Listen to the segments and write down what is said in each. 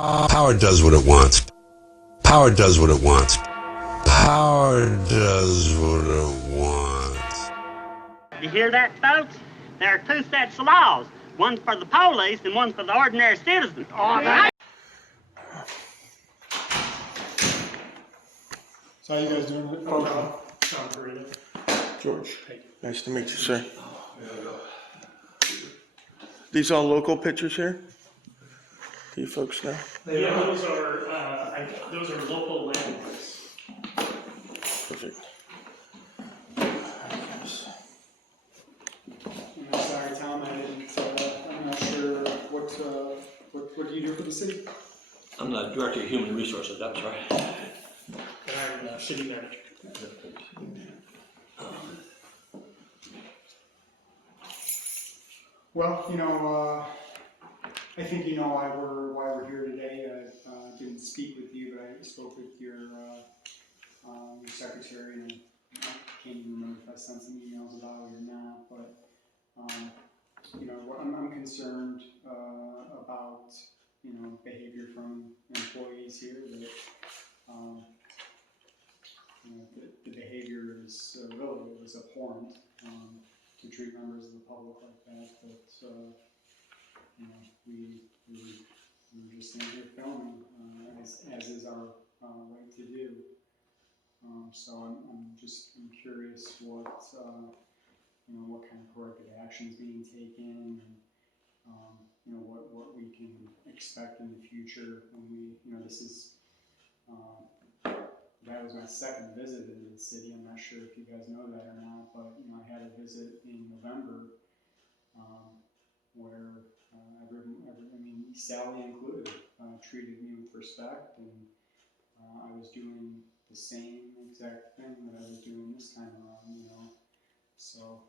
Power does what it wants. Power does what it wants. Power does what it wants. You hear that, folks? There are two sets of laws. One for the police and one for the ordinary citizen. All right. So how you guys doing? George, nice to meet you, sir. These all local pictures here? Do you folks know? Yeah, those are local landmarks. Perfect. I'm sorry, Tom, I'm not sure what do you do for the city? I'm the Director of Human Resources, that's right. And I'm the city manager. Well, I think you know why we're here today. I didn't speak with you, but I spoke with your secretary, and I can't even remember if I sent some emails about it or not. But I'm concerned about behavior from employees here. That the behavior is really was abhorrent. To treat members of the public like that, but we're just in here filming, as is our right to do. So I'm curious what what kind of corrective action is being taken, and what we can expect in the future when we this is. That was my second visit into the city. I'm not sure if you guys know that or not, but I had a visit in November where Sally included, treated me with respect, and I was doing the same exact thing that I was doing this time around, So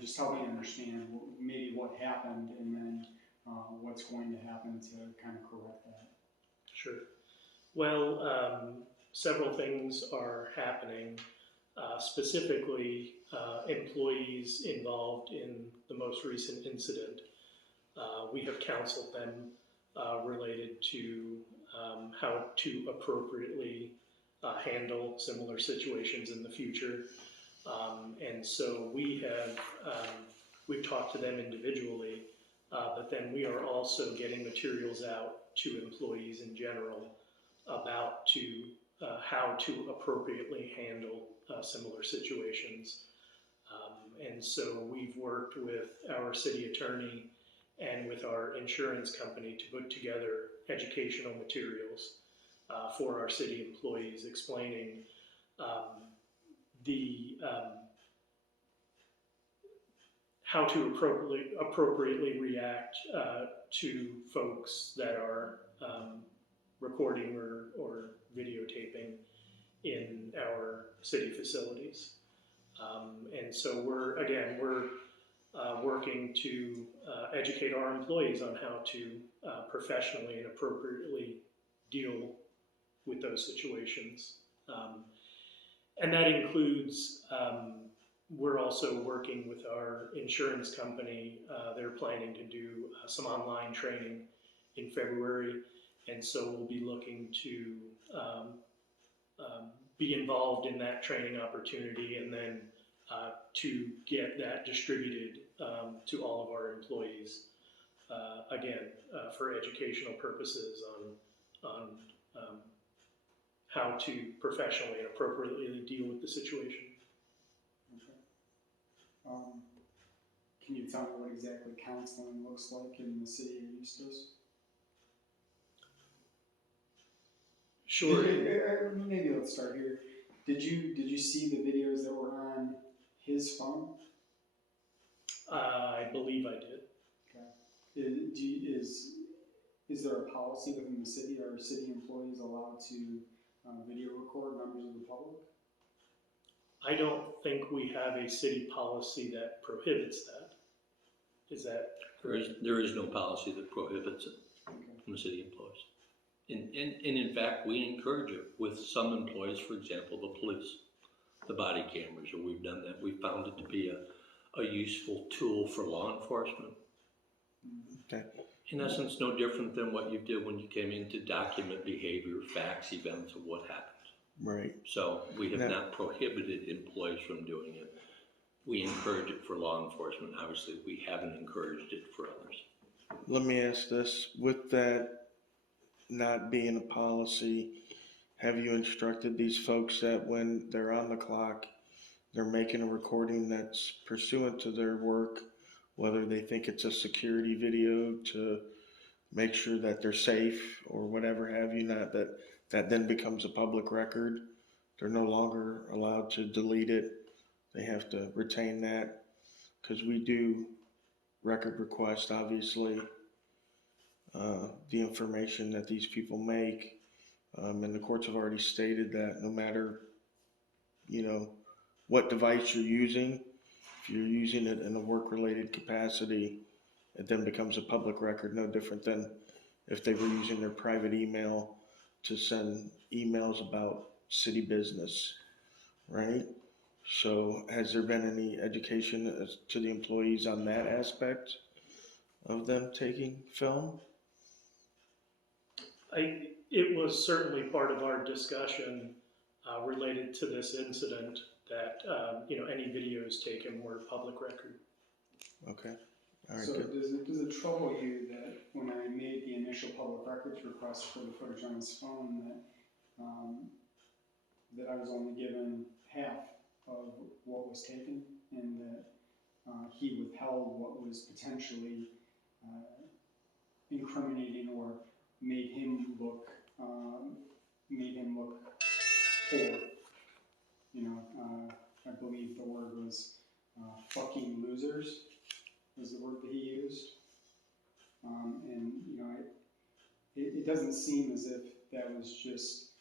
just help me understand maybe what happened, and then what's going to happen to kind of correct that. Sure. Well, several things are happening. Specifically, employees involved in the most recent incident. We have counseled them related to how to appropriately handle similar situations in the future. And so we've talked to them individually, but then we are also getting materials out to employees in general about how to appropriately handle similar situations. And so we've worked with our city attorney and with our insurance company to put together educational materials for our city employees, explaining how to appropriately react to folks that are recording or videotaping in our city facilities. And so we're working to educate our employees on how to professionally and appropriately deal with those situations. And that includes, we're also working with our insurance company. They're planning to do some online training in February. And so we'll be looking to be involved in that training opportunity, and then to get that distributed to all of our employees, again, for educational purposes on how to professionally and appropriately deal with the situation. Okay. Can you tell me what exactly counseling looks like in the city of Eustis? Sure. Maybe let's start here. Did you see the videos that were on his phone? I believe I did. Okay. Is there a policy within the city? Are city employees allowed to video record members of the public? I don't think we have a city policy that prohibits that. Is that correct? There is no policy that prohibits it from the city employees. And in fact, we encourage it with some employees, for example, the police, the body cameras, or we've done that. We found it to be a useful tool for law enforcement. Okay. In essence, no different than what you did when you came in to document behavior, facts, events of what happened. Right. So we have Now- not prohibited employees from doing it. We encourage it for law enforcement. Obviously, we haven't encouraged it for others. Let me ask this, with that not being a policy, have you instructed these folks that when they're on the clock, they're making a recording that's pursuant to their work, whether they think it's a security video to make sure that they're safe or whatever have you, not that then becomes a public record? They're no longer allowed to delete it. They have to retain that, because we do record request, obviously, the information that these people make. And the courts have already stated that no matter, what device you're using, if you're using it in a work-related capacity, it then becomes a public record, no different than if they were using their private email to send emails about city business, right? So has there been any education as to the employees on that aspect of them taking film? It was certainly part of our discussion related to this incident that, any videos taken were public record. Okay, all right, So good. does it trouble you that when I made the initial public records request for the footage on his phone, that I was only given half of what was taken, and that he withheld what was potentially incriminating or made him look poor? I believe the word was fucking losers was the word that he used. And it doesn't seem as if that was just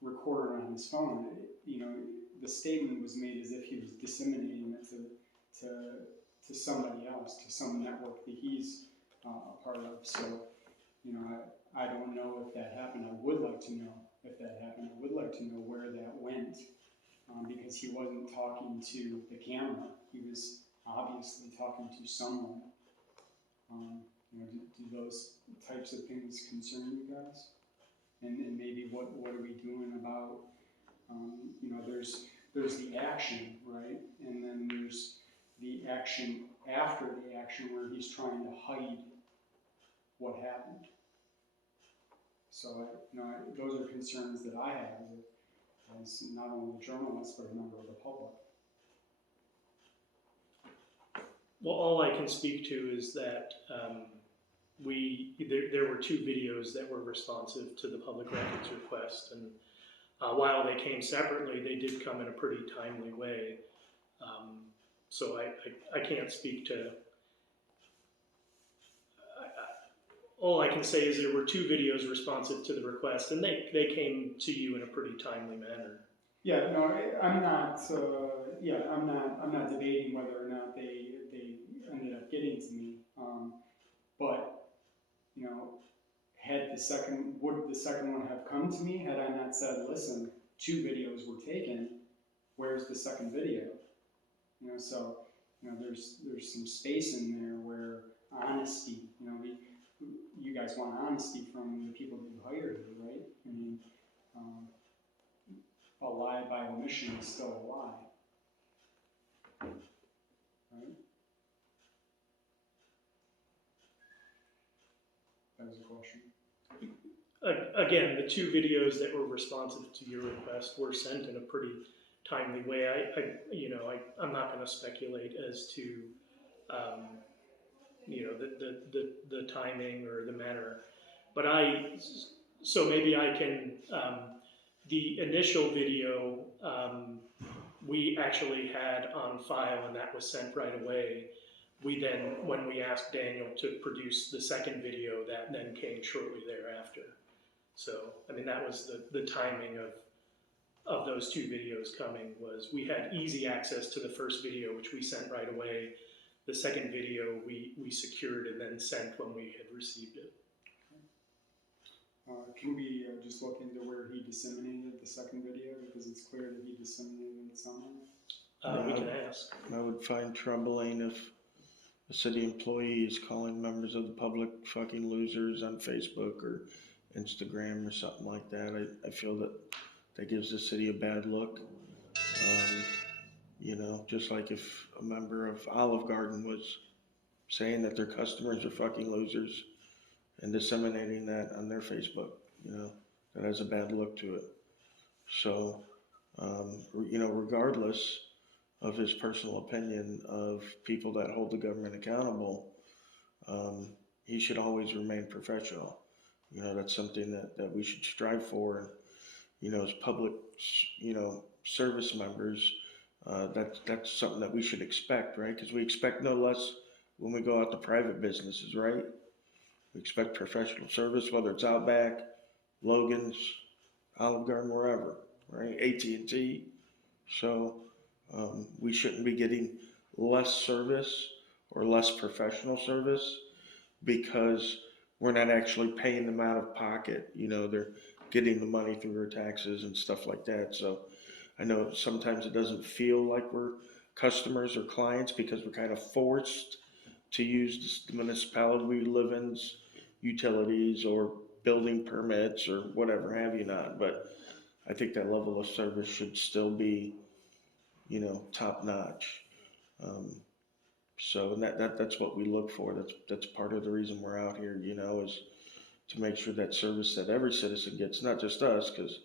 recorded on his phone. The statement was made as if he was disseminating it to somebody else, to some network that he's a part of. So, I don't know if that happened. I would like to know if that happened. I would like to know where that went, because he wasn't talking to the camera. He was obviously talking to someone. Do those types of things concern you guys? And maybe what are we doing about, there's the action, right? And then there's the action after the action where he's trying to hide what happened. So, those are concerns that I have as not only a journalist, but a member of the public. Well, all I can speak to is that there were two videos that were responsive to the public records request, and while they came separately, they did come in a pretty timely way. So I can't speak to. All I can say is there were two videos responsive to the request, and they came to you in a pretty timely manner. Yeah, no, I'm not. I'm not debating whether or not they ended up getting to me. But would the second one have come to me had I not said, listen, two videos were taken. Where's the second video? So there's some space in there where honesty. You guys want honesty from the people that you hired here, right? I mean, a lie by omission is still a lie, right? That was a question. Again, the two videos that were responsive to your request were sent in a pretty timely way. I'm not going to speculate as to the timing or the manner, but so maybe I can. The initial video we actually had on file, and that was sent right away. We then, when we asked Daniel to produce the second video, that then came shortly thereafter. So, that was the timing of those two videos coming. Was we had easy access to the first video, which we sent right away. The second video we secured and then sent when we had received it. Can we just look into where he disseminated the second video, because it's clear that he disseminated it somewhere? We can ask. I would find troubling if a city employee is calling members of the public fucking losers on Facebook or Instagram or something like that, I feel that that gives the city a bad look. Um, just like if a member of Olive Garden was saying that their customers are fucking losers and disseminating that on their Facebook, that has a bad look to it. So, regardless of his personal opinion of people that hold the government accountable, um, he should always remain professional. That's something that we should strive for. And, as public, service members, that's something that we should expect, right? Because we expect no less when we go out to private businesses, right? We expect professional service, whether it's Outback, Logan's, Olive Garden, wherever, right? AT&T. So we shouldn't be getting less service or less professional service because we're not actually paying them out of pocket. They're getting the money through their taxes and stuff like that. So I know sometimes it doesn't feel like we're customers or clients because we're kind of forced to use the municipality we live in's utilities or building permits or whatever have you not. But I think that level of service should still be, top notch. Um, so that's what we look for. That's part of the reason we're out here, is to make sure that service that every citizen gets, not just us, because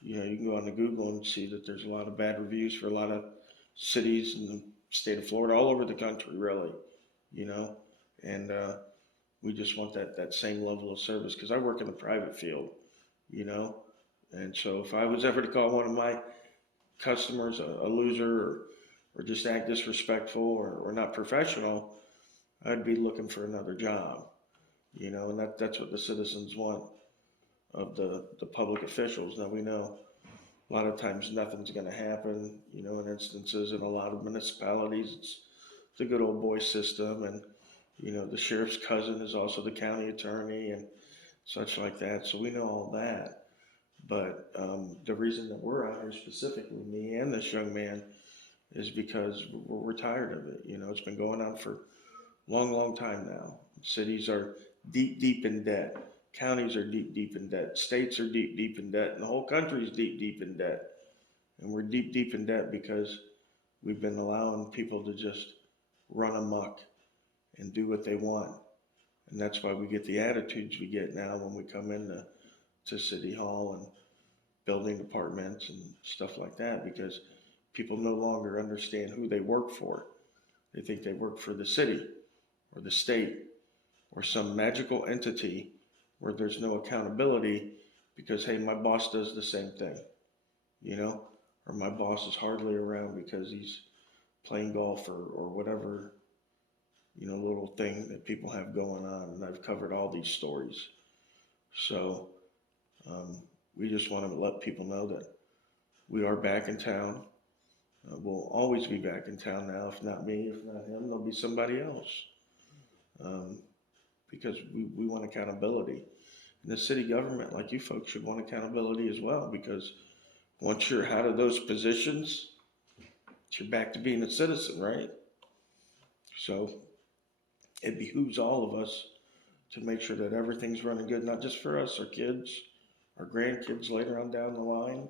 you can go on to Google and see that there's a lot of bad reviews for a lot of cities in the state of Florida, all over the country, really, you know, and we just want that same level of service because I work in the private field, you know, and so if I was ever to call one of my customers a loser or just act disrespectful or not professional, I'd be looking for another job, and that's what the citizens want of the public officials. Now we know a lot of times nothing's going to happen, in instances in a lot of municipalities, it's the good old boy system. And, the sheriff's cousin is also the county attorney and such like that. So we know all that. But the reason that we're out here specifically, me and this young man, is because we're tired of it. It's been going on for a long, long time now. Cities are deep, deep in debt. Counties are deep, deep in debt. States are deep, deep in debt. And the whole country is deep, deep in debt. And we're deep, deep in debt because we've been allowing people to just run amok and do what they want. And that's why we get the attitudes we get now when we come into City Hall and building departments and stuff like that, because people no longer understand who they work for. They think they work for the city or the state or some magical entity where there's no accountability because, hey, my boss does the same thing, or my boss is hardly around because he's playing golf or whatever, little thing that people have going on. And I've covered all these stories. So we just want to let people know that we are back in town. We'll always be back in town now. If not me, if not him, there'll be somebody else. Because we want accountability. And the city government, like you folks, should want accountability as well, because once you're out of those positions, you're back to being a citizen, right? So it behooves all of us to make sure that everything's running good, not just for us, our kids, our grandkids later on down the line.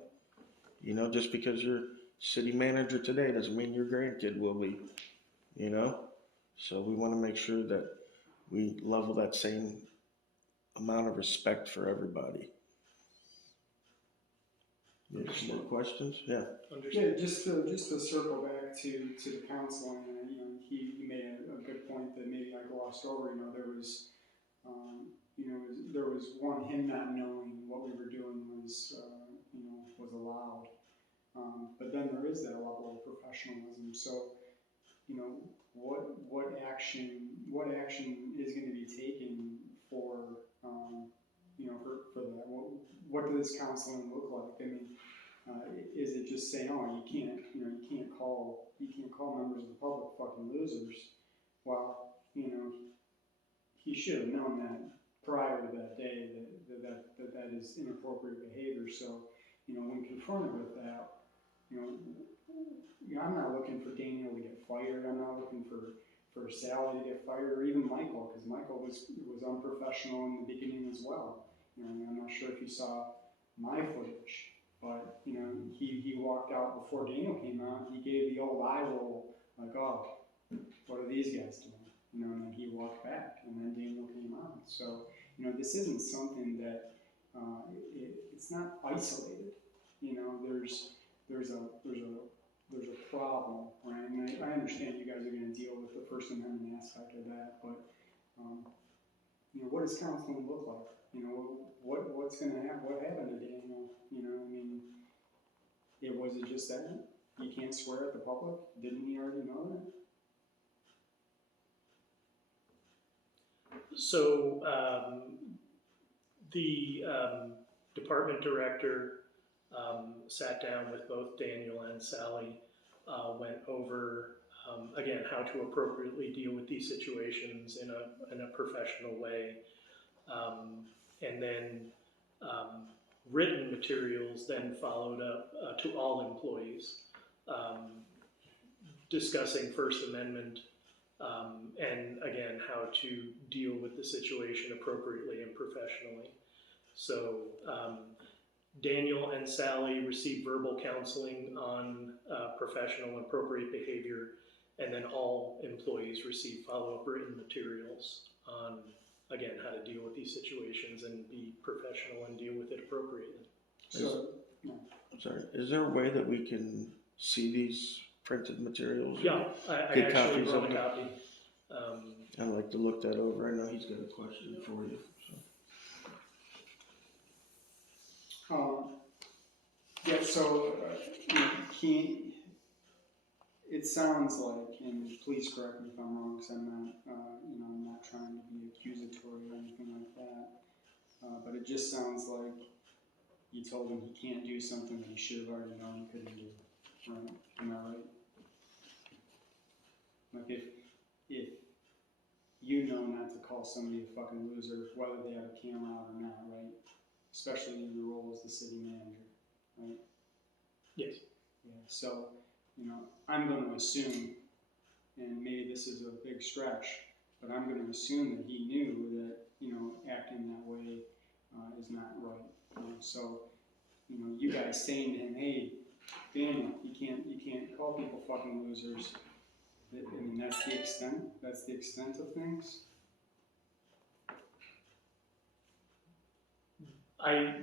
Just because you're city manager today doesn't mean your grandkid will be, So we want to make sure that we level that same amount of respect for everybody. Some more questions? Yeah. Yeah, just to circle back to the counseling, he made a good point that maybe I glossed over. There was, there was one, him not knowing what we were doing was, was allowed. But then there is that level of professionalism. So, what action is going to be taken for, for that? What does counseling look like? I mean, is it just saying, oh, you can't call members of the public fucking losers? Well, he should have known that prior to that day that is inappropriate behavior. So, when confronted with that, I'm not looking for Daniel to get fired. I'm not looking for for Sally to get fired, or even Michael, because Michael was unprofessional in the beginning as well. You know, I'm not sure if you saw my footage, but you know, he walked out before Daniel came out. He gave the old eye roll, like, oh, what are these guys doing? You know, and then he walked back, and then Daniel came out. So, you know, this isn't something that it's not isolated. You know, there's a problem, right? And I understand you guys are going to deal with the First Amendment aspect of that, but you know, what does counseling look like? You know, what's going to happen? What happened to Daniel? You know, I mean, was it just that you can't swear at the public? Didn't he already know that? So the department director sat down with both Daniel and Sally, went over again how to appropriately deal with these situations in a professional way, and then written materials then followed up to all employees, discussing First Amendment. And again, how to deal with the situation appropriately and professionally. So Daniel and Sally received verbal counseling on professional and appropriate behavior, and then all employees received follow-up written materials on, again, how to deal with these situations and be professional and deal with it appropriately. So, Sorry, is there a way that we can see these printed materials? Yeah, I Get actually copies brought of a them? copy. I'd like to look that over. I know he's got a question for you. So. yeah, so it sounds like, and please correct me if I'm wrong, because I'm not, you know, I'm not trying to be accusatory or anything like that, but it just sounds like you told him he can't do something that he should have already known he couldn't do, right? Am I right? Like if you know not to call somebody a fucking loser, whether they have a camera out or not, right? Especially in your role as the city manager, right? Yes. Yeah, so, you know, I'm going to assume, and maybe this is a big stretch, but I'm going to assume that he knew that, you know, acting that way is not right. So, you know, you guys saying to him, hey, Daniel, you can't call people fucking losers. I mean, that's the extent of things.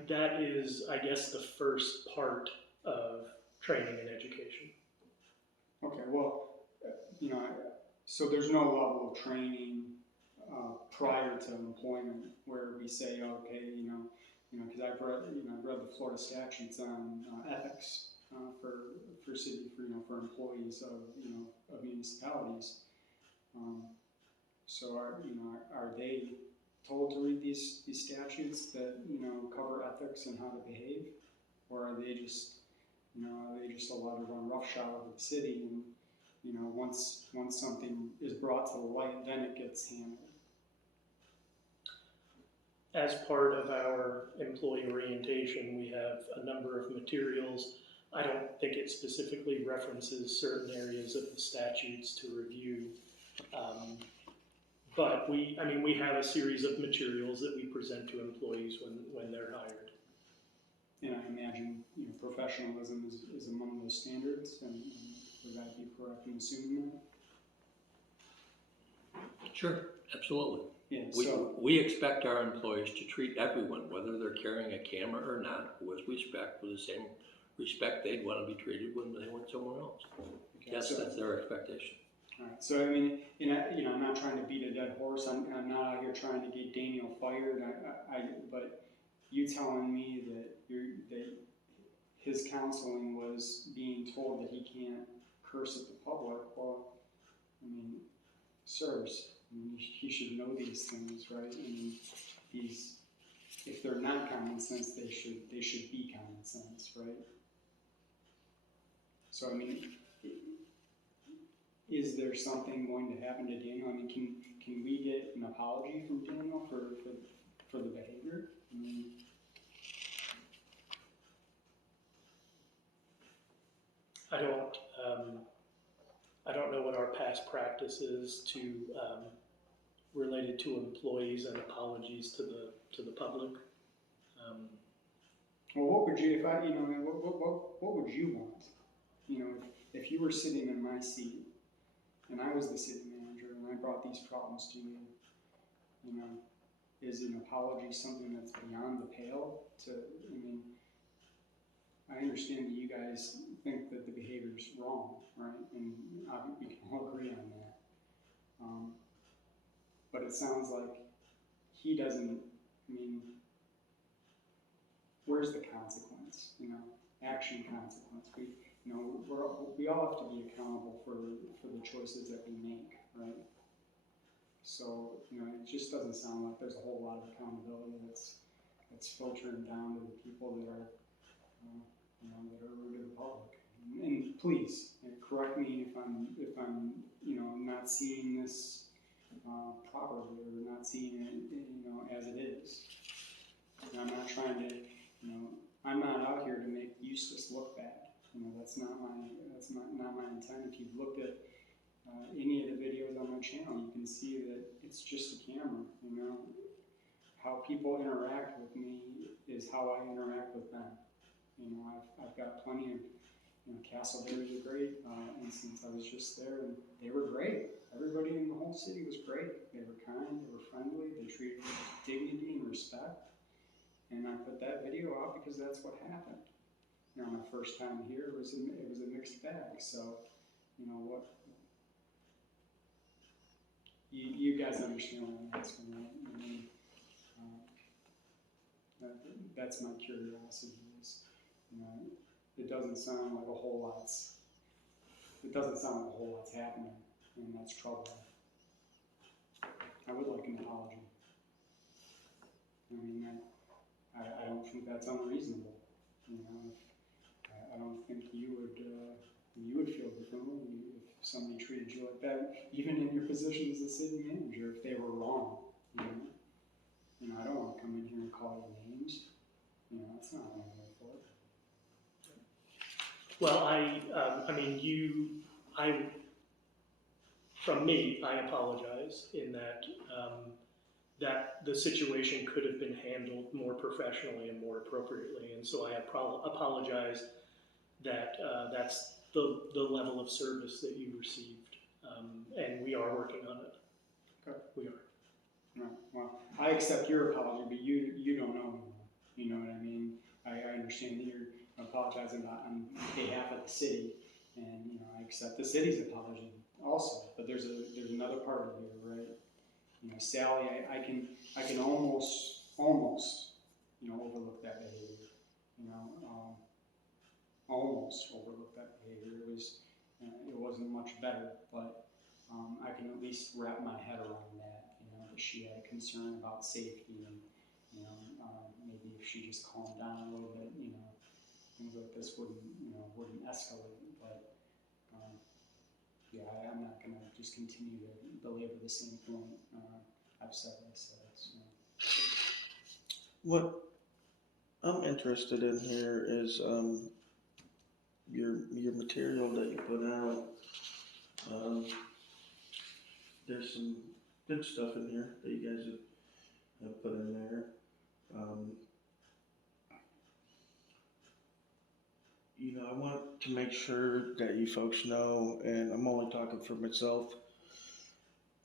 That is, I guess, the first part of training and education. Okay, well, you know, so there's no level of training prior to employment where we say, okay, you know, because I've read the Florida statutes on ethics for city, for employees of municipalities. So are they told to read these statutes that, you know, cover ethics and how to behave, or are they just allowed to run roughshod over the city, and, you know, once something is brought to the light, then it gets handled? As part of our employee orientation, we have a number of materials. I don't think it specifically references certain areas of the statutes to review. But we have a series of materials that we present to employees when they're hired. And I imagine, you know, professionalism is among those standards, and would that be correct in assuming that? Sure, absolutely. Yeah, so We expect our employees to treat everyone, whether they're carrying a camera or not, with respect, with the same respect they'd want to be treated when they went somewhere else. okay, Yes, so, that's their expectation. all right. So I mean, you know, I'm not trying to beat a dead horse. I'm not out here trying to get Daniel fired. But you telling me that his counseling was being told that he can't curse at the public. Well, I mean, sirs, I mean, he should know these things, right? I mean, if they're not common sense, they should be common sense, right? So I mean, is there something going to happen to Daniel? I mean, can we get an apology from Daniel for the behavior? I mean, I don't know what our past past practices to related to employees and apologies to the public. Well, what would you, if I, what would you want? If you were sitting in my seat and I was the city manager and I brought these problems to you, is an apology something that's beyond the pale I understand that you guys think that the behavior's wrong, right? And we can all agree on that. But it sounds like he doesn't, where's the consequence? Action consequence. We all have to be accountable for the choices that we make, right? So, it just doesn't sound like there's a whole lot of accountability that's filtering down to the people that are, that are rude to the public. And please, correct me if I'm, not seeing this properly or not seeing it, as it is. And I'm not trying to, I'm not out here to make Eustis look bad. That's not my intent. If you've looked at any of the videos on my channel, you can see that it's just a camera. How people interact with me is how I interact with them. I've got plenty of, Castleberry was a great instance. I was just there and they were great. Everybody in the whole city was great. They were kind, they were friendly, they treated me with dignity and respect. And I put that video out because that's what happened. My first time here, it was a mixed bag. So, what you guys understand what I'm asking, right? That's my curiosity. It doesn't sound like a whole lot's happening, and that's troubling. I would like an apology. I don't think that's unreasonable. I don't think you would feel differently if somebody treated you like that, even in your position as the city manager, if they were wrong. I don't want to come in here and call you names. That's not what I'm here for. Well, from me, I apologize in that that the situation could have been handled more professionally and more appropriately, and so I apologize that that's the level of service that you received, and we are working on it. Okay. We are. Right. Well, I accept your apology, but you don't know me. You know what I mean? I understand that you're apologizing on behalf of the city, and I accept the city's apology also. But there's another part of you, right? Sally, I can almost overlook that behavior. Almost overlook that behavior. It wasn't much better, but I can at least wrap my head around that. That she had a concern about safety, and maybe if she just calmed down a little bit, things like this wouldn't escalate. But I'm not going to just continue to belabor the same point. I've said what I said. So. What I'm interested in here is your material that you put out. There's some good stuff in here that you guys have put in there. I want to make sure that you folks know, and I'm only talking for myself.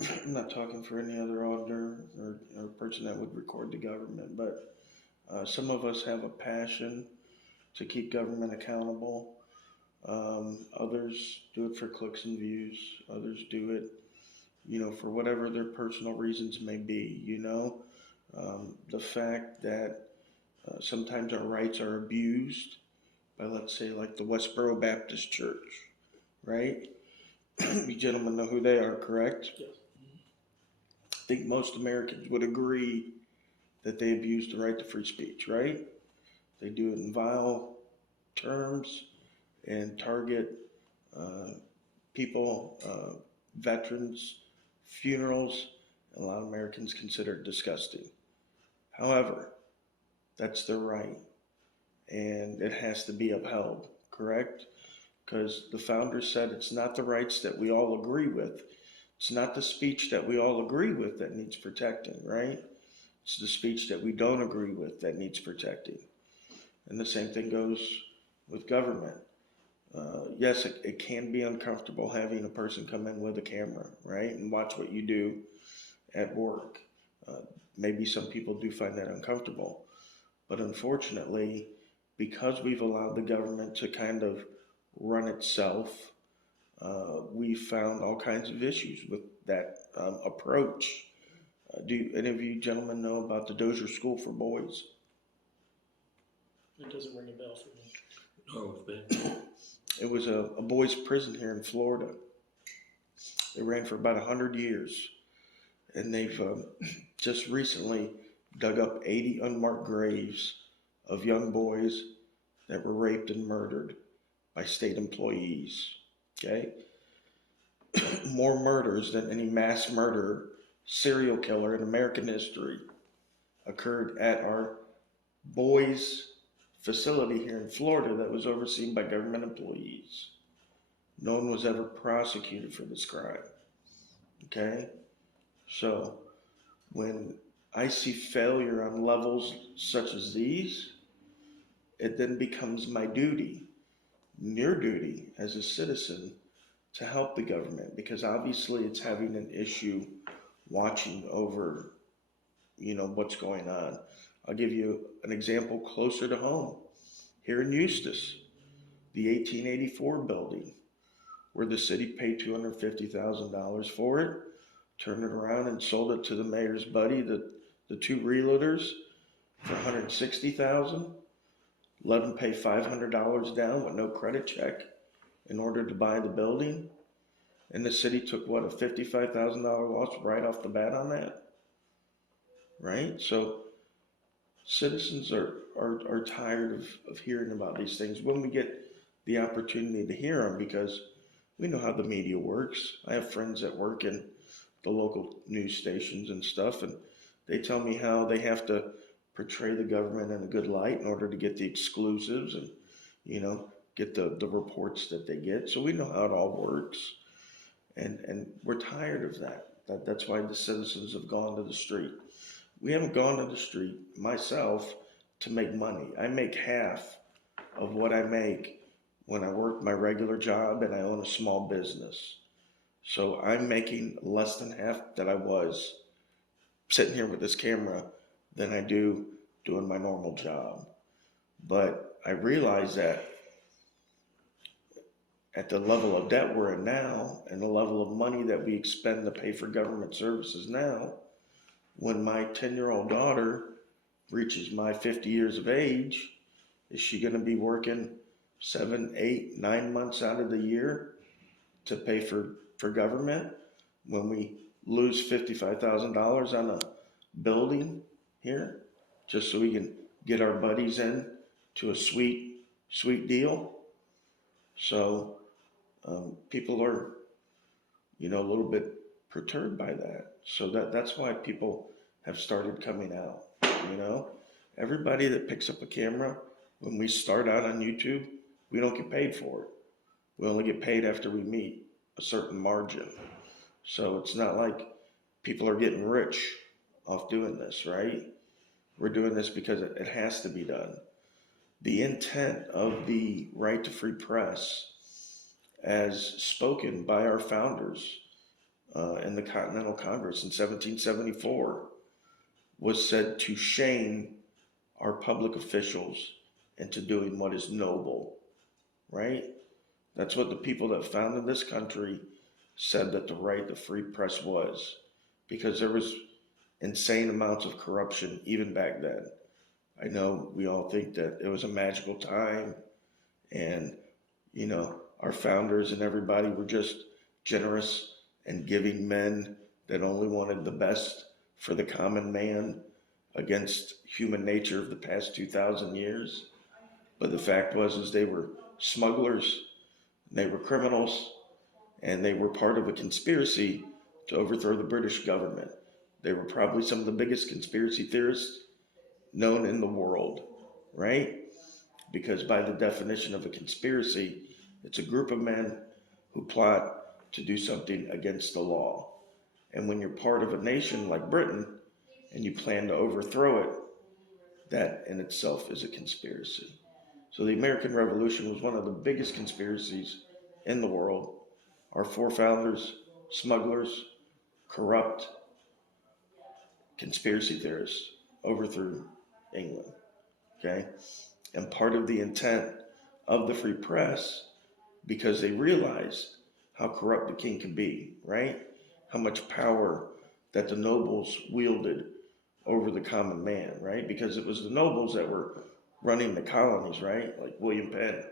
I'm not talking for any other auditor or person that would record the government, but some of us have a passion to keep government accountable. Others do it for clicks and views. Others do it, for whatever their personal reasons may be. The fact that sometimes our rights are abused by, let's say, like the Westboro Baptist Church, right? You gentlemen know who they are, correct? Yes. I think most Americans would agree that they abuse the right to free speech, right? They do it in vile terms and target people, veterans, funerals, and a lot of Americans consider it disgusting. However, that's their right, and it has to be upheld, correct? because the founders said it's not the rights that we all agree with. It's not the speech that we all agree with that needs protecting, right? It's the speech that we don't agree with that needs protecting. And the same thing goes with government. Yes, it can be uncomfortable having a person come in with a camera, right, and watch what you do at work. Uh, Maybe some people do find that uncomfortable. But unfortunately, because we've allowed the government to kind of run itself, we found all kinds of issues with that approach. Do any of you gentlemen know about the Dozier School for Boys? It doesn't ring a bell for me. Nor with me. It was a boys' prison here in Florida. It ran for about 100 years, and they've just recently dug up 80 unmarked graves of young boys that were raped and murdered by state employees. Okay? More murders than any mass murder, serial killer in American history occurred at our boys' facility here in Florida that was overseen by government employees. No one was ever prosecuted for this crime. Okay? So when I see failure on levels such as these, it then becomes my duty, your duty as a citizen, to help the government, because obviously it's having an issue watching over, what's going on. I'll give you an example closer to home. Here in Eustis, the 1884 building, where the city paid $250,000 for it, turned it around and sold it to the mayor's buddy, the two realtors, for $160,000. Let them pay $500 down with no credit check in order to buy the building. And the city took, what, a $55,000 loss right off the bat on that? Right? So citizens are tired of hearing about these things when we get the opportunity to hear them, because we know how the media works. I have friends that work in the local news stations and stuff, and they tell me how they have to portray the government in a good light in order to get the exclusives and, get the reports that they get. So we know how it all works. And we're tired of that. That's why the citizens have gone to the street. We haven't gone to the street, myself, to make money. I make half of what I make when I work my regular job and I own a small business. So I'm making less than half that I was sitting here with this camera than I do doing my normal job. But I realize that at the level of debt we're in now and the level of money that we expend to pay for government services now, when my 10-year-old daughter reaches my 50 years of age, is she going to be working 7, 8, 9 months out of the year to pay for government when we lose $55,000 on a building here just so we can get our buddies in to a sweet deal? So people are, a little bit perturbed by that. So that's why people have started coming out. Everybody that picks up a camera, when we start out on YouTube, we don't get paid for it. We only get paid after we meet a certain margin. So it's not like people are getting rich off doing this, right? We're doing this because it has to be done. The intent of the right to free press, as spoken by our founders in the Continental Congress in 1774, was said to shame our public officials into doing what is noble, right? That's what the people that founded this country said that the right to free press was, because there was insane amounts of corruption even back then. I know we all think that it was a magical time and, our founders and everybody were just generous and giving men that only wanted the best for the common man against human nature of the past 2,000 years. But the fact was they were smugglers, they were criminals, and they were part of a conspiracy to overthrow the British government. They were probably some of the biggest conspiracy theorists known in the world, right? Because by the definition of a conspiracy, It's a group of men who plot to do something against the law. And when you're part of a nation like Britain and you plan to overthrow it, that in itself is a conspiracy. So the American Revolution was one of the biggest conspiracies in the world. Our forefathers, smugglers, corrupt, conspiracy theorists overthrew England. Okay? And part of the intent of the free press, because they realized how corrupt the king could be, right? How much power that the nobles wielded over the common man, right? Because it was the nobles that were running the colonies, right? Like William Penn,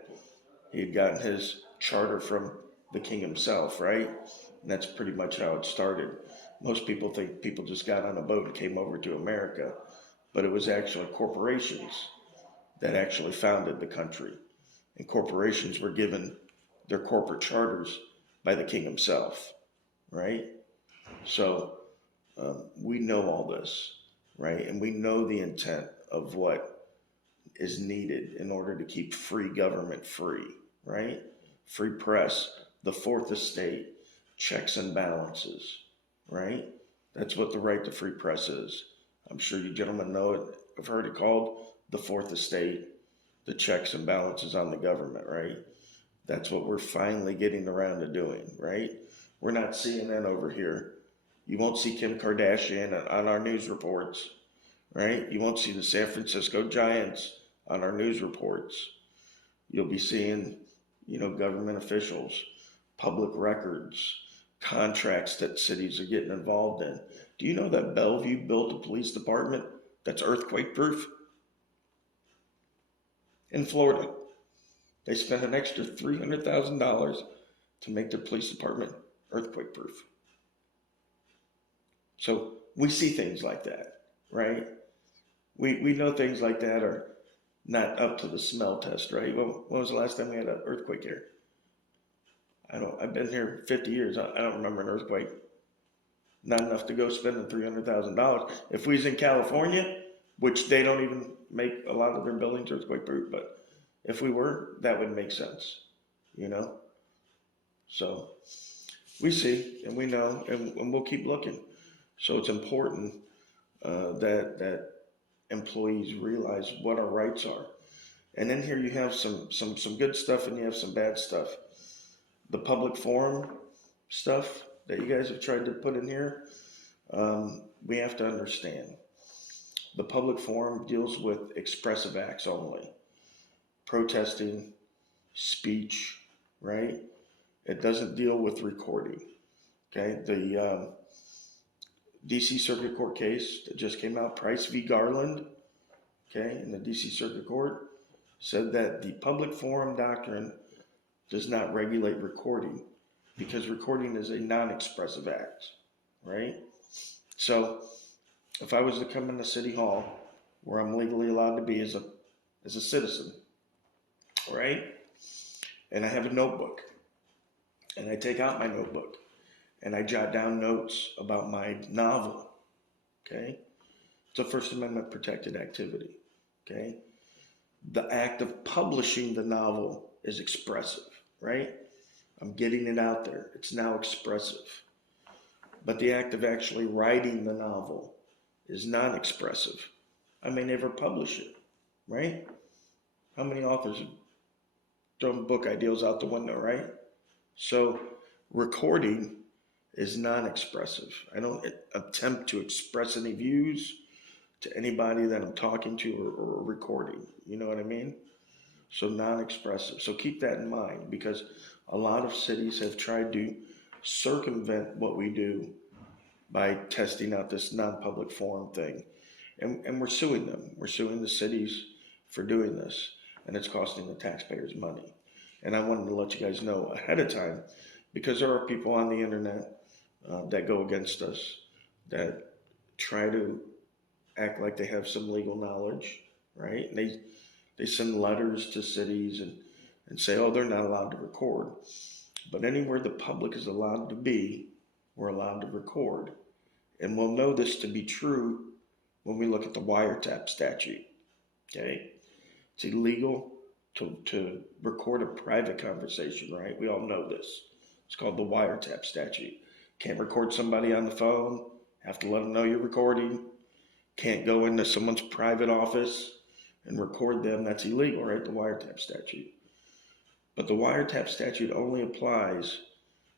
he had gotten his charter from the king himself, right? And that's pretty much how it started. Most people think people just got on a boat and came over to America, but it was actually corporations that actually founded the country. And corporations were given their corporate charters by the king himself, right? So we know all this, right? And we know the intent of what is needed in order to keep free government free, right? Free press, the fourth estate, checks and balances, right? That's what the right to free press is. I'm sure you gentlemen know it. I've heard it called the fourth estate, the checks and balances on the government, right? That's what we're finally getting around to doing, right? We're not CNN over here. You won't see Kim Kardashian on our news reports, right? You won't see the San Francisco Giants on our news reports. You'll be seeing, government officials, public records, contracts that cities are getting involved in. Do you know that Bellevue built a police department that's earthquake proof? In Florida, they spent an extra $300,000 to make their police department earthquake proof. So we see things like that, right? We know things like that are not up to the smell test, right? Well, when was the last time we had an earthquake here? I've been here 50 years. I don't remember an earthquake. Not enough to go spending $300,000. If we was in California, which they don't even make a lot of their buildings earthquake proof, but if we were, that would make sense, So we see and we know, and we'll keep looking. So it's important that employees realize what our rights are. And then here you have some good stuff and you have some bad stuff. The public forum stuff that you guys have tried to put in here, we have to understand. The public forum deals with expressive acts only. Protesting, speech, right? It doesn't deal with recording. Okay, the DC Circuit Court case that just came out, Price v. Garland, okay, in the DC Circuit Court, said that the public forum doctrine does not regulate recording because recording is a non-expressive act, right? So if I was to come into City Hall, where I'm legally allowed to be as a citizen, right? And I have a notebook, and I take out my notebook, and I jot down notes about my novel, okay? It's a First Amendment protected activity, okay? The act of publishing the novel is expressive, right? I'm getting it out there. It's now expressive. But the act of actually writing the novel is non-expressive. I may never publish it, right? How many authors have thrown book ideas out the window, right? So recording is non-expressive. I don't attempt to express any views to anybody that I'm talking to or recording. You know what I mean? So non-expressive. So keep that in mind, because a lot of cities have tried to circumvent what we do by testing out this non-public forum thing. And we're suing them. We're suing the cities for doing this, and it's costing the taxpayers money. And I wanted to let you guys know ahead of time, because there are people on the internet that go against us, that try to act like they have some legal knowledge, right? And they send letters to cities and say, oh, they're not allowed to record. But anywhere the public is allowed to be, we're allowed to record. And we'll know this to be true when we look at the wiretap statute, okay? It's illegal to record a private conversation, right? We all know this. It's called the wiretap statute. Can't record somebody on the phone, have to let them know you're recording. Can't go into someone's private office and record them. That's illegal, right? The wiretap statute. But the wiretap statute only applies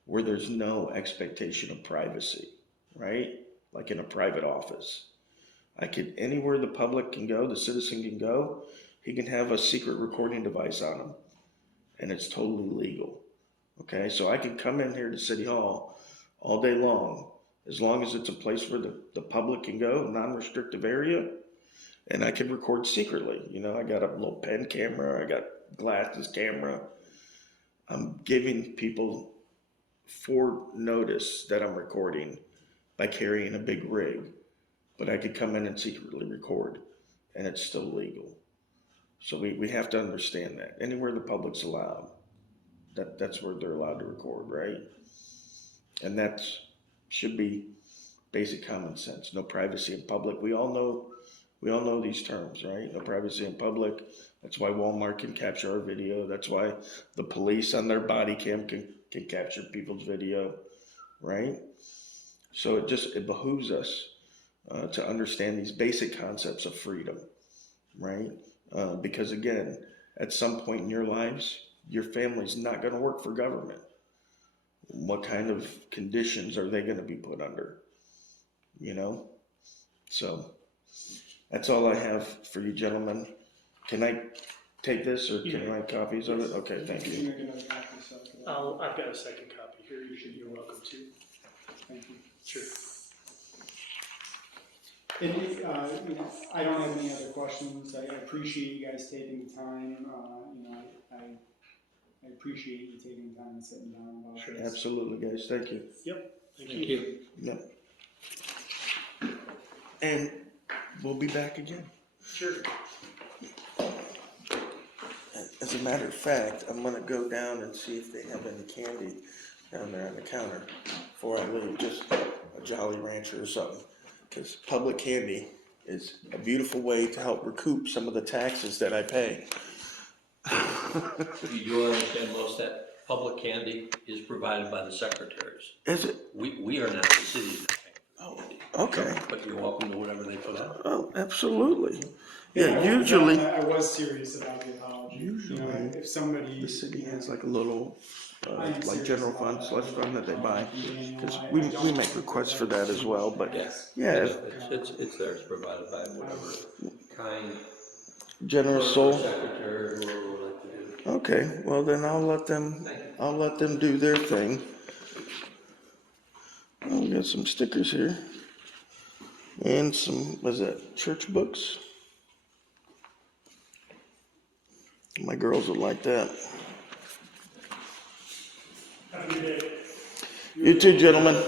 where there's no expectation of privacy, right? Like in a private office. I could, anywhere the public can go, the citizen can go, he can have a secret recording device on him, and it's totally legal. Okay, so I can come in here to City Hall all day long, as long as it's a place where the public can go, non-restrictive area, and I can record secretly. You know, I got a little pen camera, I got glasses camera. I'm giving people notice that I'm recording by carrying a big rig, but I could come in and secretly record, and it's still legal. So we have to understand that. Anywhere the public's allowed, that's where they're allowed to record, right? And that should be basic common sense. No privacy in public. We all know these terms, right? No privacy in public. That's why Walmart can capture our video. That's why the police on their body cam can capture people's video, right? So it behooves us to understand these basic concepts of freedom, right? Because again, at some point in your lives, your family's not going to work for government. What kind of conditions are they going to be put under? You know? So that's all I have for you gentlemen. Can I take this, or can I have copies of it? Okay, thank you. I've got a second copy here. You're welcome to. Thank you. Sure. And if, you know, I don't have any other questions. I appreciate you guys taking the time. You know, I appreciate you taking the time and sitting down about this. Absolutely, guys. Thank you. Yep. Thank you. Yep. And we'll be back again. Sure. As a matter of fact, I'm gonna go down and see if they have any candy down there on the counter before I leave, just a Jolly Rancher or something. Because public candy is a beautiful way to help recoup some of the taxes that I pay. You do understand most that public candy is provided by the secretaries. Is it? We are not the city. Oh, okay. But you're welcome to whatever they put out. Oh, absolutely. Yeah, usually. I was serious about the apology. Usually, you know, if somebody, the city has like a little, like general fund, slush fund that they buy. Because we make requests for that as well, but Yes. yeah. It's there. It's provided by whatever kind. Generous soul. Secretary, whoever would like to do. Okay, well then I'll let them do their thing. Oh, we got some stickers here. And some, what is that, church books? My girls would like that. Have a good day. You too, gentlemen. I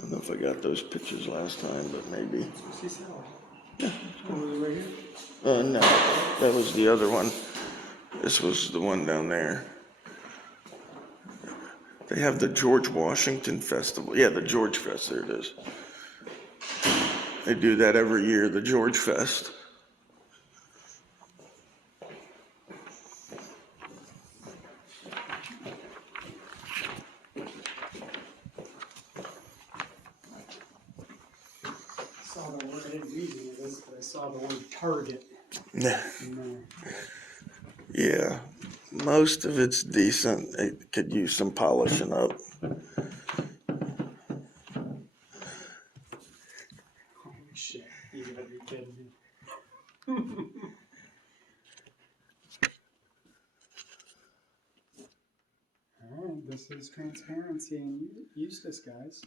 don't know if I got those pictures last time, but maybe. right here. No, that was the other one. This was the one down there. They have the George Washington Festival. Yeah, the George Fest, there it is. They do that every year, the George Fest. I didn't read any of this, but I saw the word Target Yeah. in there. Yeah, most of it's decent. It could use some polishing up. Holy shit, you gotta be kidding me. Alright, this is transparency in Eustis, guys.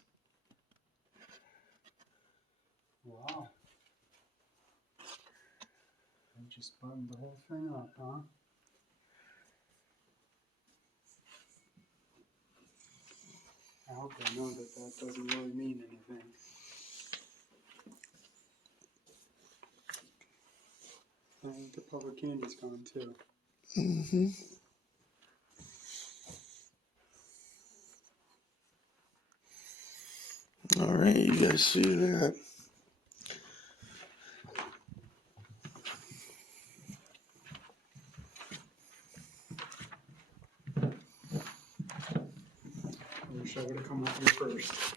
Wow. I just buttoned the whole thing up, huh? I hope they know that that doesn't really mean anything. I think the public candy's gone too. Mm-hmm. All right, you guys see that? wish I would have come up here first.